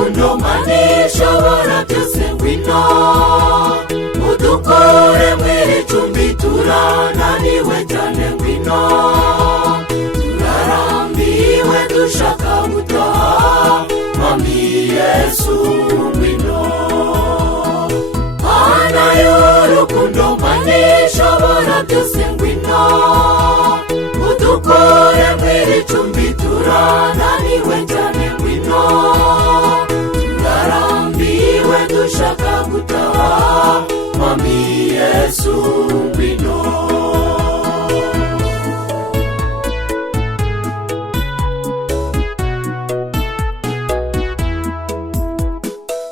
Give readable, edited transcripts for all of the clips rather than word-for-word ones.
y'urukundo manishobora byose ngwino udukore mw'icumbi turananiwe cyane ngwino turarambiwe dushaka gutaha Mwami Yesu ngwino Mana y'urukundo manishobora byose ngwino udukore mw'icumbi turananiwe cyane ngwino turarambiwe dushaka gutaha Mwami Yesu ngwino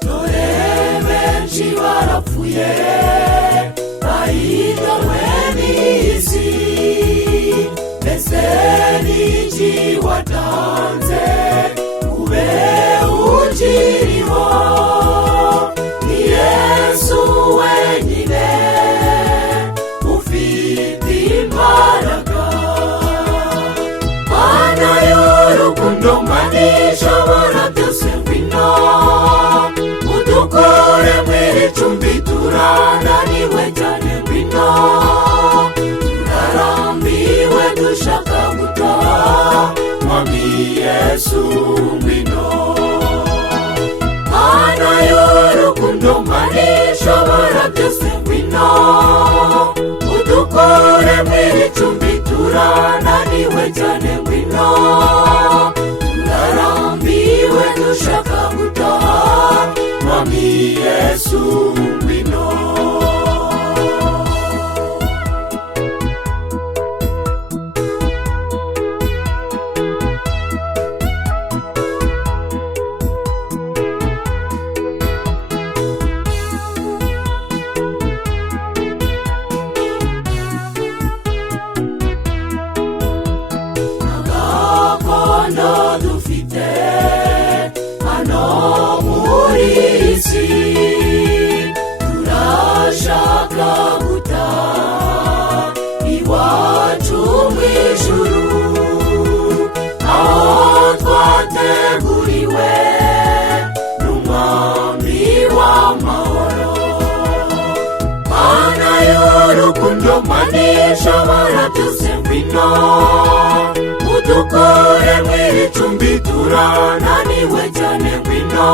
dore benshi barapfuye bahiganwe n'isi mbese n'iki watanze ube ukiriho ni Yesu wenyine ufite imbaraga Mana y'urukundo manishobora byose ngwino udukore mw'icumbi turananiwe cyane ngwino turarambiwe dushaka gutaha Mwami Yesu ngwino Mana y'urukundo manishobora byose ngwino udukore mw'icumbi turananiwe cyane ngwino turarambiwe dushaka gutaha Mwami Yesu ngwino agakondo dufite hano muri isi turashaka gutaha iwacu mw'ijuru aho twateguriwe n'Umwami w'amahoro Mana y'urukundo manishobora byose ngwino udukore mw'icumbi turananiwe cyane ngwino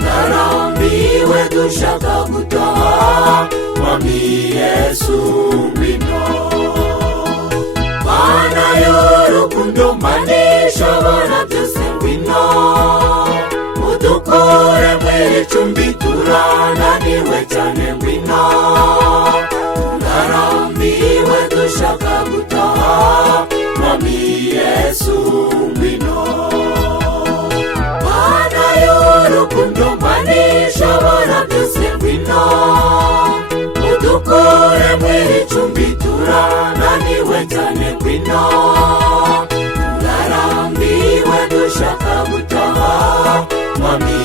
turarambiwe dushaka gutaha Mwami Yesu ngwino Mana y'urukundo manishobora byose ngwino udukore mw'icumbi turananiwe cyane ngwino turarambiwe dushaka gutaha Mwami Yesu ngwino Mana y'urukundo manishobora byose ngwino udukore mw'icumbi turananiwe cyane ngwino turarambiwe dushaka gutaha Mwami